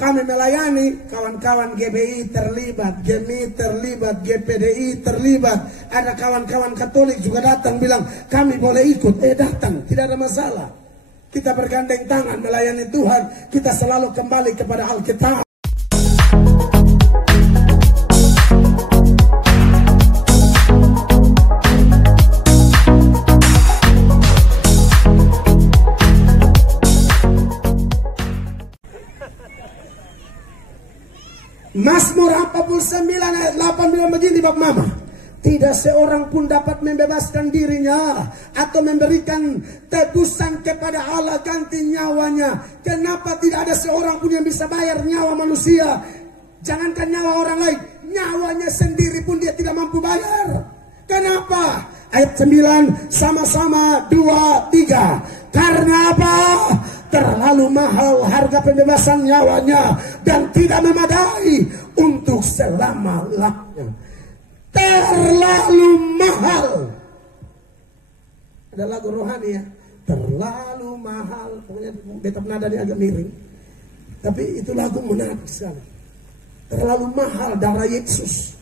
kami melayani, kawan-kawan GBI terlibat, GMI terlibat, GPDI terlibat. Ada kawan-kawan Katolik juga datang bilang, kami boleh ikut. Datang, tidak ada masalah. Kita bergandeng tangan melayani Tuhan. Kita selalu kembali kepada Alkitab. Mazmur 49 ayat 8 bilang begini Bapak Mama. Tidak seorang pun dapat membebaskan dirinya atau memberikan tebusan kepada Allah ganti nyawanya. Kenapa tidak ada seorang pun yang bisa bayar nyawa manusia? Jangankan nyawa orang lain, nyawanya sendiri pun dia tidak mampu bayar. Kenapa? Ayat 9 sama-sama 2, 3. Karena apa? Terlalu mahal harga pembebasan nyawanya dan tidak memadai untuk selama-lamanya. Terlalu mahal. Ada lagu rohani ya, terlalu mahal. Pokoknya betap nada ini agak miring, tapi itu lagu menarik sekali. Terlalu mahal darah Yesus.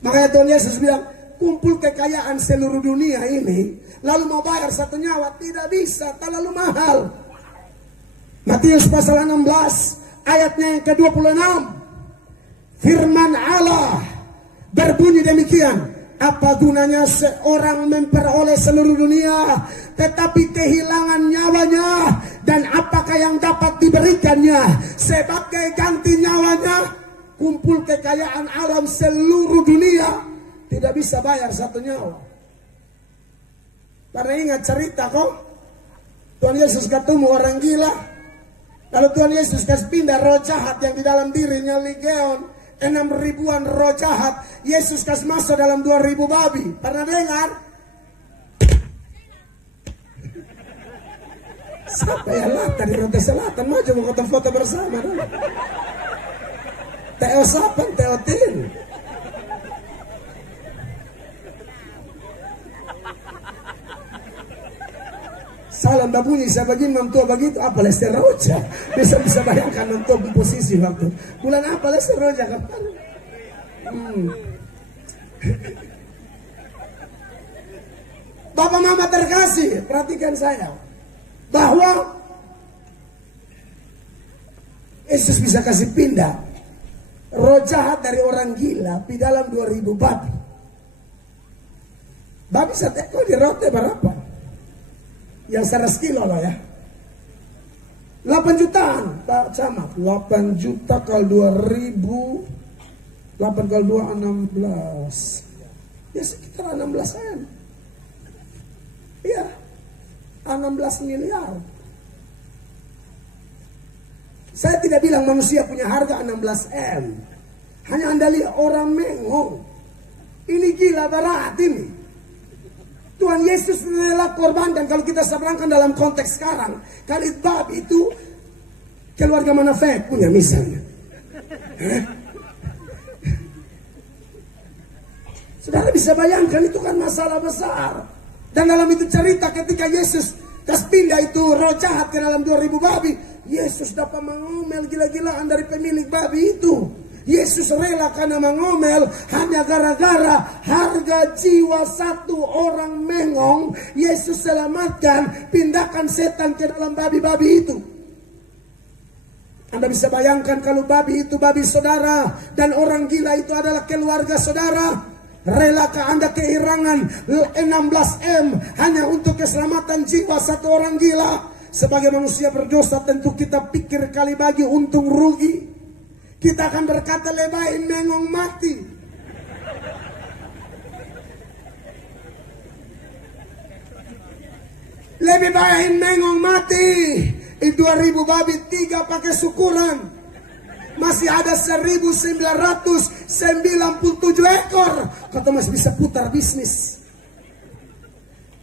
Makanya Tuhan Yesus bilang, kumpul kekayaan seluruh dunia ini lalu mau bayar satu nyawa, tidak bisa, terlalu mahal. Matius pasal 16 ayatnya yang ke-26. Firman Allah berbunyi demikian. Apa gunanya seorang memperoleh seluruh dunia tetapi kehilangan nyawanya, dan apakah yang dapat diberikannya sebagai ganti nyawanya? Kumpul kekayaan alam seluruh dunia tidak bisa bayar satu nyawa. Karena ingat cerita kok, Tuhan Yesus ketemu orang gila. Lalu Tuhan Yesus kasih pindah roh jahat yang di dalam dirinya legion 6.000-an roh jahat. Yesus kasih masuk dalam 2.000 babi. Pernah dengar? Siapa yang lata di Rote Selatan? Maju mau foto bersama. Teo Sapan, Teo Tin. Salam babunyi saya begini mantua begitu apa Lester Roja. Bisa bayangkan mantua posisi waktu bulan apa Lester Roja kapan? Bapak mama terkasih, perhatikan saya bahwa Yesus bisa kasih pindah roh jahat dari orang gila di dalam 2.000 babi. Babi satu ekor di rote berapa? Yang 100 kilo loh ya. 8 jutaan Pak Camat. 8 juta kali 2.000, 8 kali 2 16. Ya sekitar 16 M. Iya 16 miliar. Saya tidak bilang manusia punya harga 16 M. Hanya Anda lihat orang mengong. Ini gila berat ini. Tuhan Yesus rela korban, dan kalau kita seberangkan dalam konteks sekarang, kali babi itu keluarga mana punya misalnya. Saudara bisa bayangkan itu kan masalah besar. Dan dalam itu cerita ketika Yesus kasih pindah itu roh jahat ke dalam 2.000 babi, Yesus dapat mengomel gila-gilaan dari pemilik babi itu. Yesus rela karena mengomel hanya gara-gara harga jiwa satu orang mengong. Yesus selamatkan, pindahkan setan ke dalam babi-babi itu. Anda bisa bayangkan kalau babi itu babi saudara dan orang gila itu adalah keluarga saudara. Relakah Anda kehilangan 16 M hanya untuk keselamatan jiwa satu orang gila? Sebagai manusia berdosa tentu kita pikir kali bagi untung rugi. Kita akan berkata lebih mengong mati. Lebih baik mengong mati. 2.000 babi 3 pakai syukuran. Masih ada 1.997 ekor. Kau masih bisa putar bisnis.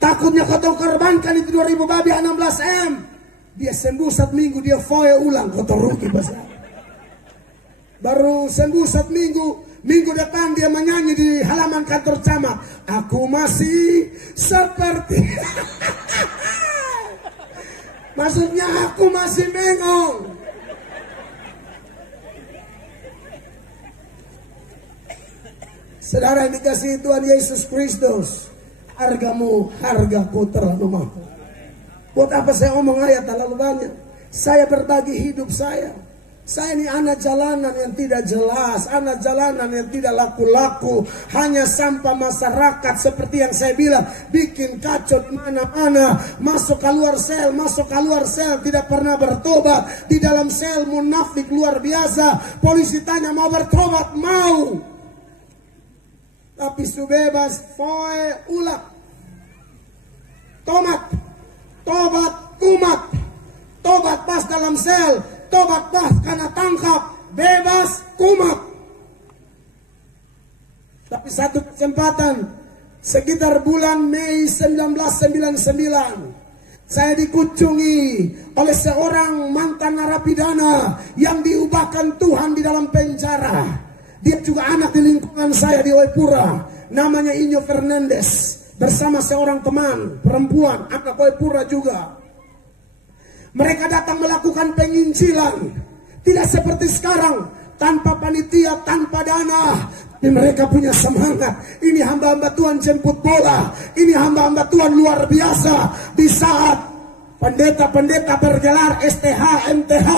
Takutnya kau korbankan itu 2.000 babi 16 M. Dia sembuh 1 minggu, dia foya ulang. Kau rugi besar. Baru sembuh 1 minggu, minggu depan dia menyanyi di halaman kantor camat. Aku masih seperti maksudnya aku masih mengong. Saudara yang dikasihi Tuhan Yesus Kristus, hargamu, hargaku terlalu mahal. Buat apa saya omong ayat terlalu banyak? Saya berbagi hidup saya. Saya ini anak jalanan yang tidak jelas, anak jalanan yang tidak laku-laku, hanya sampah masyarakat seperti yang saya bilang, bikin kacau mana-mana, masuk keluar sel, tidak pernah bertobat, di dalam sel munafik luar biasa, polisi tanya mau bertobat, mau, tapi su bebas, foe ulah, tobat kumat, tobat pas dalam sel, tobat pas karena tangkap, bebas kumat. Tapi satu kesempatan sekitar bulan Mei 1999 saya dikunjungi oleh seorang mantan narapidana yang diubahkan Tuhan di dalam penjara. Dia juga anak di lingkungan saya di Oepura, namanya Inyo Fernandes, bersama seorang teman perempuan anak Oepura juga. Mereka datang melakukan penginjilan, tidak seperti sekarang, tanpa panitia, tanpa dana. Tapi mereka punya semangat. Ini hamba-hamba Tuhan jemput bola. Ini hamba-hamba Tuhan luar biasa. Di saat pendeta-pendeta bergelar STH, MTH,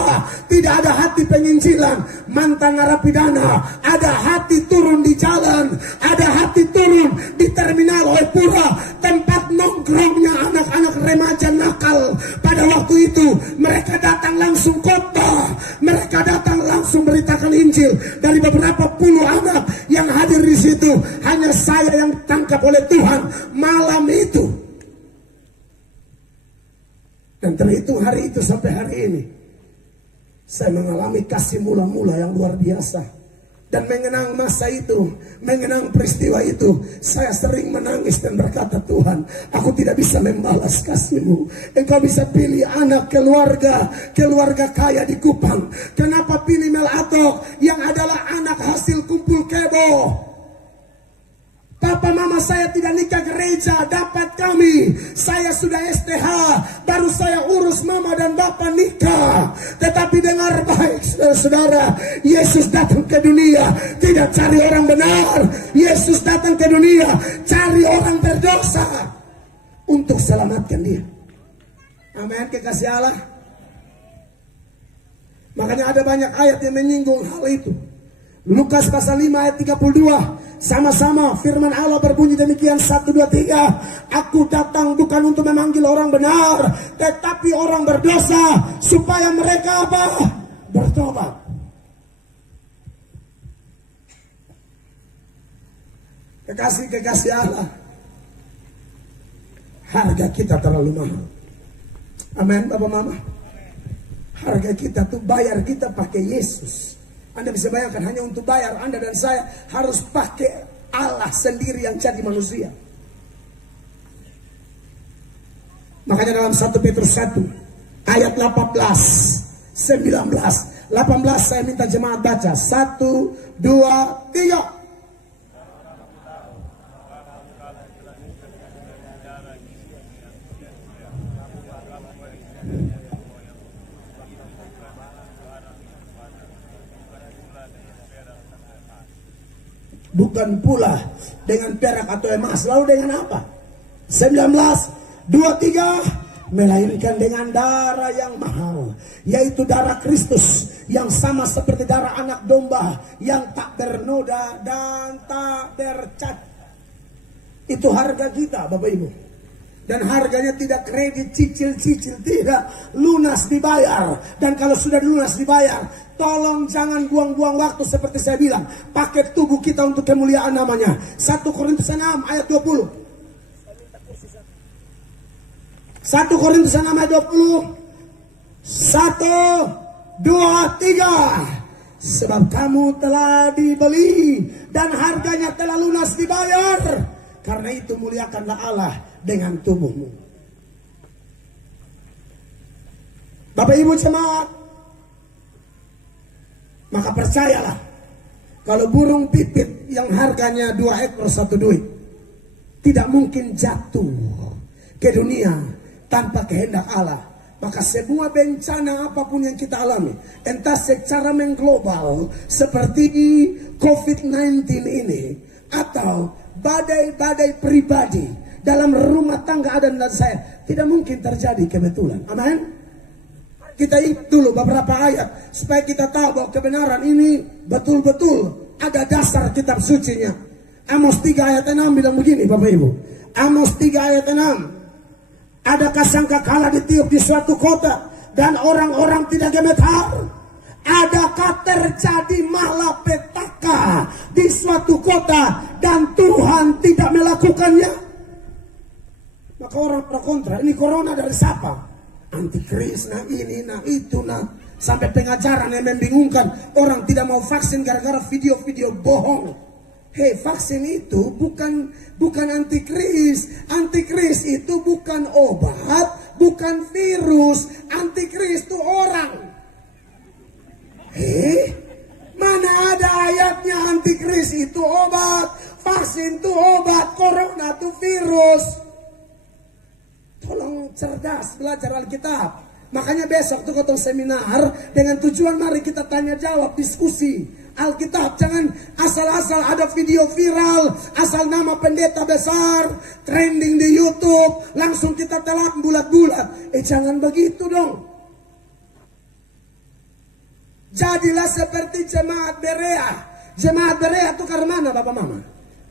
tidak ada hati penginjilan. Mantan narapidana, ada hati turun di jalan, ada hati turun di terminal Oepura, tempat nongkrongnya anak-anak remaja nakal. Pada waktu itu mereka datang langsung khotbah, mereka datang langsung beritakan Injil. Dari beberapa puluh anak yang hadir di situ, hanya saya yang tangkap oleh Tuhan malam itu. Dan terhitung hari itu sampai hari ini, saya mengalami kasih mula-mula yang luar biasa. Dan mengenang masa itu, mengenang peristiwa itu, saya sering menangis dan berkata, Tuhan, aku tidak bisa membalas kasih-Mu. Engkau bisa pilih anak keluarga kaya di Kupang. Kenapa pilih Mel Atok yang adalah anak hasil kumpul kebo? Papa mama saya tidak nikah gereja, dapat kami. Saya sudah STH, baru saya urus mama dan bapak nikah. Tetapi dengar baik saudara, Yesus datang ke dunia tidak cari orang benar. Yesus datang ke dunia cari orang berdosa untuk selamatkan dia. Amin, kekasih Allah. Makanya ada banyak ayat yang menyinggung hal itu. Lukas pasal 5 ayat 32. Sama-sama firman Allah berbunyi demikian, 1, 2, 3. Aku datang bukan untuk memanggil orang benar, tetapi orang berdosa, supaya mereka apa? Bertobat. Kekasih-kekasih Allah, harga kita terlalu mahal. Amin, Bapak Mama. Harga kita tuh bayar kita pakai Yesus. Anda bisa bayangkan, hanya untuk bayar Anda dan saya harus pakai Allah sendiri yang jadi manusia. Makanya dalam 1 Petrus 1 ayat 18, 19, 18 saya minta jemaat baca. 1, 2, 3. Bukan pula dengan perak atau emas. Lalu dengan apa? 19, 23. Melainkan dengan darah yang mahal, yaitu darah Kristus, yang sama seperti darah anak domba, yang tak bernoda dan tak bercacat. Itu harga kita, Bapak Ibu. Dan harganya tidak kredit, cicil-cicil, tidak, lunas dibayar. Dan kalau sudah lunas dibayar, tolong jangan buang-buang waktu seperti saya bilang. Pakai tubuh kita untuk kemuliaan namanya. 1 Korintus 6 ayat 20. 1 Korintus 6 ayat 20. 1, 2, 3. Sebab kamu telah dibeli dan harganya telah lunas dibayar. Karena itu muliakanlah Allah dengan tubuhmu. Bapak Ibu jemaat, maka percayalah, kalau burung pipit yang harganya 2 ekor 1 duit tidak mungkin jatuh ke dunia tanpa kehendak Allah. Maka sebuah bencana apapun yang kita alami, entah secara mengglobal seperti COVID-19 ini, atau badai-badai pribadi dalam rumah tangga Anda dan saya, tidak mungkin terjadi kebetulan. Amin. Kita ikuti dulu beberapa ayat supaya kita tahu bahwa kebenaran ini betul-betul ada dasar kitab sucinya. Amos 3 ayat 6 bilang begini, Bapak Ibu. Amos 3 ayat 6. Adakah sangkakala ditiup di suatu kota dan orang-orang tidak gemetar? Adakah terjadi malapetaka di suatu kota dan Tuhan tidak melakukannya? Maka orang pro kontra, ini corona dari siapa? Antikris, nah ini, nah itu, nah. Sampai pengajaran yang membingungkan. Orang tidak mau vaksin gara-gara video-video bohong. Hei, vaksin itu bukan antikris. Antikris itu bukan obat, bukan virus. Antikris itu orang. Hei, mana ada ayatnya antikris itu obat, vaksin itu obat, corona itu virus. Tolong cerdas belajar Alkitab. Makanya besok tuh ketemu seminar dengan tujuan mari kita tanya jawab, diskusi Alkitab. Jangan asal-asal ada video viral, asal nama pendeta besar trending di YouTube langsung kita telan bulat-bulat. Jangan begitu dong. Jadilah seperti jemaat Berea. Jemaat Berea itu karena mana Bapak Mama?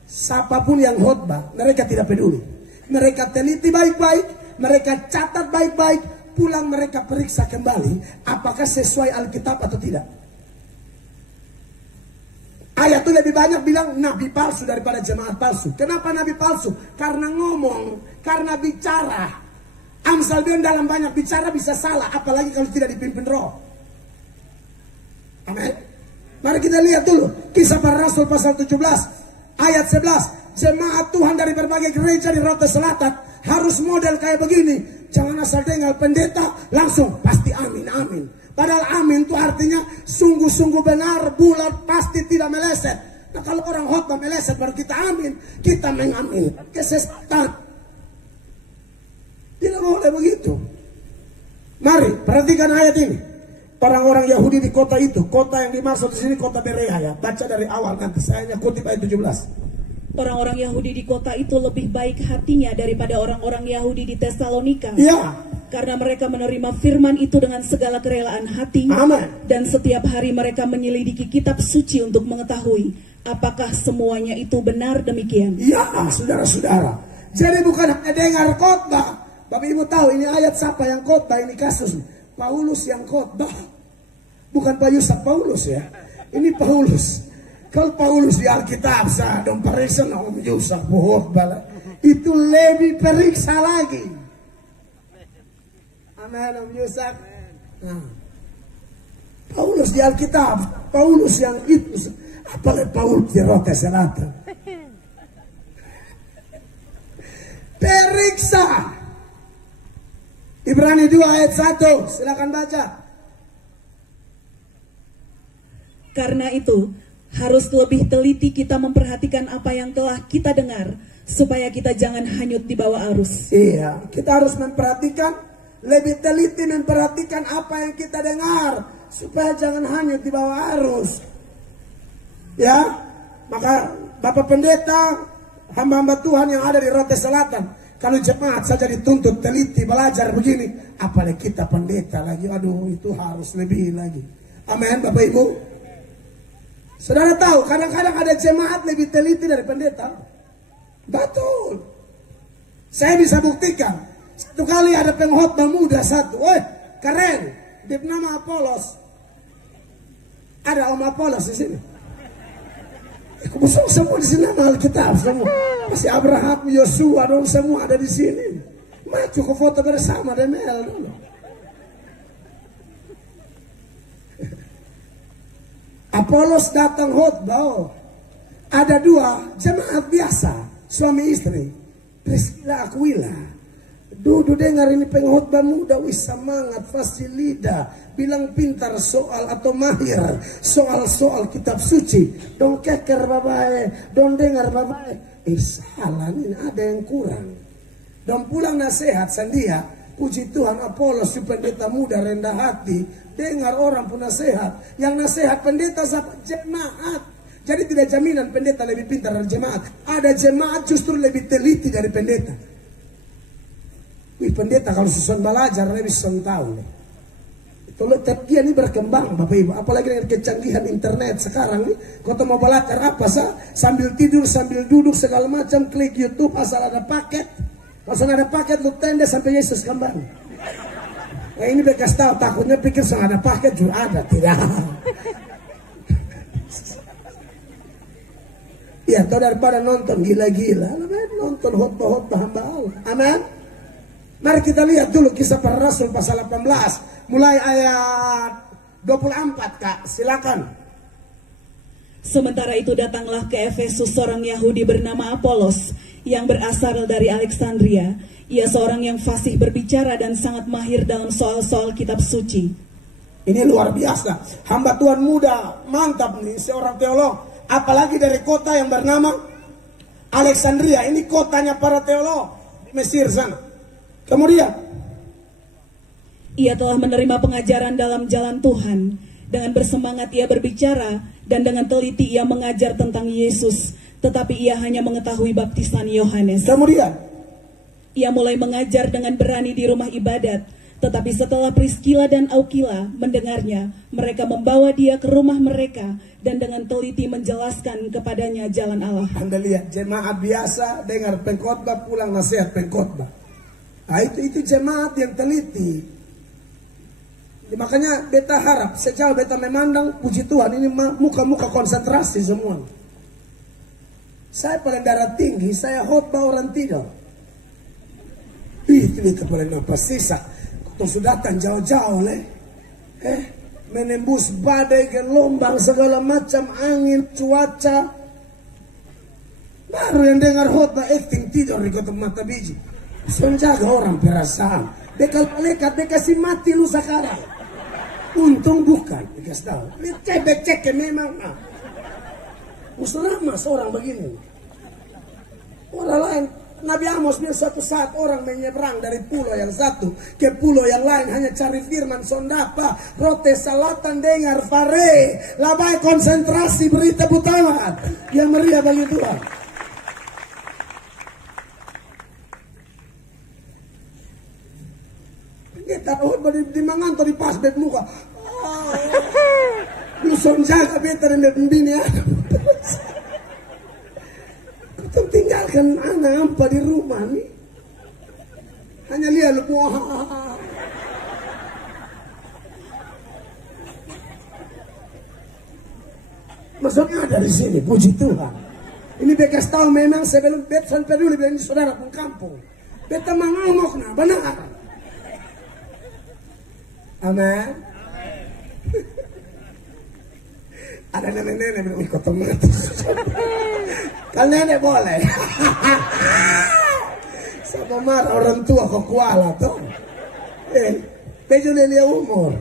Siapapun yang khotbah mereka tidak peduli. Mereka teliti baik-baik, mereka catat baik-baik, pulang mereka periksa kembali apakah sesuai Alkitab atau tidak. Ayat itu lebih banyak bilang nabi palsu daripada jemaat palsu. Kenapa nabi palsu? Karena ngomong, karena bicara. Amsal bilang dalam banyak bicara bisa salah, apalagi kalau tidak dipimpin roh. Amin. Mari kita lihat dulu Kisah Para Rasul pasal 17 ayat 11. Jemaat Tuhan dari berbagai gereja di Rote Selatan harus model kayak begini. Jangan asal dengar pendeta langsung pasti amin, amin. Padahal amin itu artinya sungguh-sungguh benar, bulat, pasti tidak meleset. Nah kalau orang khotbah meleset baru kita amin, kita mengamin kesesatan. Tidak boleh begitu. Mari perhatikan ayat ini. Orang-orang Yahudi di kota itu, kota yang dimaksud di sini kota Berea ya. Baca dari awal nanti saya hanya kutip ayat 17. Orang-orang Yahudi di kota itu lebih baik hatinya daripada orang-orang Yahudi di Tesalonika. Ya. Karena mereka menerima firman itu dengan segala kerelaan hati. Amin. Dan setiap hari mereka menyelidiki kitab suci untuk mengetahui apakah semuanya itu benar demikian. Ya, saudara-saudara. Jadi bukan hanya dengar khotbah. Bapak Ibu tahu ini ayat siapa yang khotbah, ini kasus Paulus yang khotbah. Bukan Pak Yusuf Paulus ya. Ini Paulus. Kalau Paulus di Alkitab saya dong periksa Om Yusuf khotbah. Itu lebih periksa lagi. Amin Om Yusuf. Nah. Paulus di Alkitab, Paulus yang itu, apalagi Paulus di Rote Selatan. Periksa. Ibrani 2 ayat 1, silakan baca. Karena itu, harus lebih teliti kita memperhatikan apa yang telah kita dengar, supaya kita jangan hanyut di bawah arus. Iya, kita harus memperhatikan, lebih teliti memperhatikan apa yang kita dengar, supaya jangan hanyut di bawah arus. Ya, maka Bapak Pendeta, hamba-hamba Tuhan yang ada di Rote Selatan, kalau jemaat saja dituntut teliti belajar begini, apalagi kita pendeta lagi, aduh itu harus lebih lagi. Amin Bapak Ibu. Saudara tahu kadang-kadang ada jemaat lebih teliti dari pendeta. Betul. Saya bisa buktikan. Satu kali ada pengkhotbah muda satu, keren, dia nama Apolos. Ada Om Apolos di sini. Semua di sini nama Alkitab semua. Masih Abraham, Yosua, dong semua ada di sini. Maju ke foto bersama Demel dulu. Apolos datang khotbah. Ada dua jemaat biasa, suami istri, Priscilla Aquila. Duduk dengar ini pengkhotbah muda, wih semangat, fasih lidah, bilang pintar soal atau mahir soal-soal kitab suci. Dong keker babae, dong dengar babae. Salah ini ada yang kurang. Dong pulang nasihat sandia. Puji Tuhan Apolos si pendeta muda rendah hati. Dengar orang pun nasihat. Yang nasihat pendeta siapa? Jemaat. Jadi tidak jaminan pendeta lebih pintar dari jemaat. Ada jemaat justru lebih teliti dari pendeta. Wih, pendeta kalau susun belajar lebih susun tahu. Kalau terkian ini berkembang Bapak Ibu, apalagi dengan kecanggihan internet sekarang nih, kau mau belajar apa sambil tidur, sambil duduk segala macam, klik YouTube asal ada paket. Kalau ada paket lu tenda sampai Yesus kembali. Nah, ini bekas tahu, takutnya pikir ada paket juga ada, tidak. Ya, tahu daripada nonton gila-gila, nonton hotbah hamba Allah. Amin. Mari kita lihat dulu kisah para rasul pasal 18. Mulai ayat 24, Kak. Silakan. Sementara itu datanglah ke Efesus seorang Yahudi bernama Apolos yang berasal dari Alexandria. Ia seorang yang fasih berbicara dan sangat mahir dalam soal-soal kitab suci. Ini luar biasa. Hamba Tuhan muda, mantap nih, seorang teolog. Apalagi dari kota yang bernama Alexandria. Ini kotanya para teolog di Mesir sana. Kemudian ia telah menerima pengajaran dalam jalan Tuhan. Dengan bersemangat ia berbicara dan dengan teliti ia mengajar tentang Yesus. Tetapi ia hanya mengetahui baptisan Yohanes. Kemudian ia mulai mengajar dengan berani di rumah ibadat. Tetapi setelah Priskila dan Aukila mendengarnya, mereka membawa dia ke rumah mereka dan dengan teliti menjelaskan kepadanya jalan Allah. Anda lihat, jemaat biasa dengar pengkhotbah pulang nasihat pengkhotbah. Nah, itu jemaat yang teliti. Makanya beta harap sejauh beta memandang, puji Tuhan, ini muka-muka konsentrasi semua. Saya paling darah tinggi, saya khotbah orang tidur. Itu kepala napas sisa. Kau sudah datang jauh-jauh menembus badai, gelombang, segala macam angin, cuaca. Baru yang dengar khotbah acting tidur di kota mata biji. Senjaga orang perasaan. Bekal malaikat dikasih mati lu sekarang. Untung bukan, dikasih tahu. Cek memang. Muslimah seorang begini. Orang lain, Nabi Amos bilang suatu saat orang menyeberang dari pulau yang satu ke pulau yang lain hanya cari firman sondapa, rote salatan dengar fare, labai konsentrasi berita utama yang meriah bagi Tuhan. Kita di manganto di pas bet muka. Lu sonjaga beta dan bini anak. Kita tinggalkan anak apa di rumah nih. Hanya lihat lu. Maksudnya dari sini, puji Tuhan. Ini bekas tahu memang sebelum beta peduli dengan saudara pun kampung. Beta mangomok nah, benar. Amin. Ada nenek-nenek bilang ikut teman. Kalau nenek boleh. Sama marah orang tua kok kuala tuh. Bejo dia umur.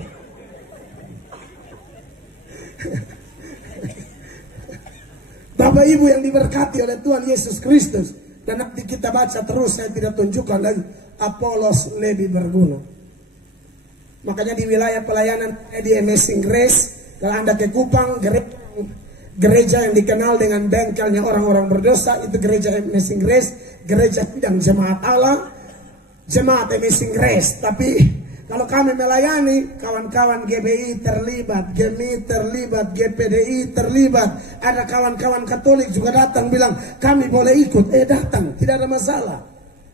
Bapak Ibu yang diberkati oleh Tuhan Yesus Kristus. Dan nanti kita baca terus, saya tidak tunjukkan lagi. Apolos lebih berguna. Makanya di wilayah pelayanan di Amazing Grace, kalau Anda ke Kupang, gereja yang dikenal dengan bengkelnya orang-orang berdosa, itu gereja Amazing Grace, gereja bidang jemaat Allah, jemaat Amazing Grace. Tapi kalau kami melayani, kawan-kawan GBI terlibat, GMI terlibat, GPDI terlibat, ada kawan-kawan Katolik juga datang bilang, kami boleh ikut, datang, tidak ada masalah.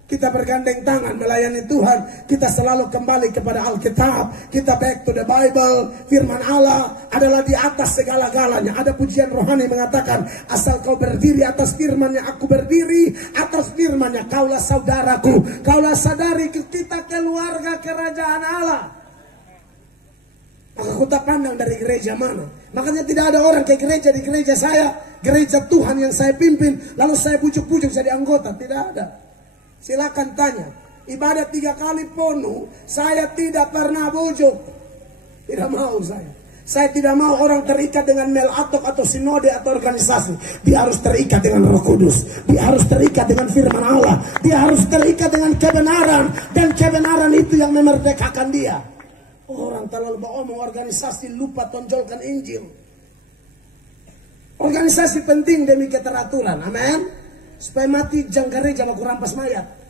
Kita bergandeng tangan melayani Tuhan. Kita selalu kembali kepada Alkitab. Kita back to the Bible. Firman Allah adalah di atas segala-galanya. Ada pujian rohani mengatakan, asal kau berdiri atas firman-Nya, aku berdiri atas firman-Nya. Kaulah saudaraku, kaulah sadari kita keluarga kerajaan Allah. Maka aku tak pandang dari gereja mana. Makanya tidak ada orang ke gereja di gereja saya, gereja Tuhan yang saya pimpin, lalu saya pujuk-pujuk jadi anggota. Tidak ada. Silakan tanya. Ibadat 3 kali penuh, saya tidak pernah bujuk. Tidak mau saya. Saya tidak mau orang terikat dengan melatok atau sinode atau organisasi. Dia harus terikat dengan Roh Kudus. Dia harus terikat dengan firman Allah. Dia harus terikat dengan kebenaran. Dan kebenaran itu yang memerdekakan dia. Orang terlalu beromong organisasi lupa tonjolkan Injil. Organisasi penting demi keteraturan, amin. Supaya mati jang gereja mau kurampas mayat.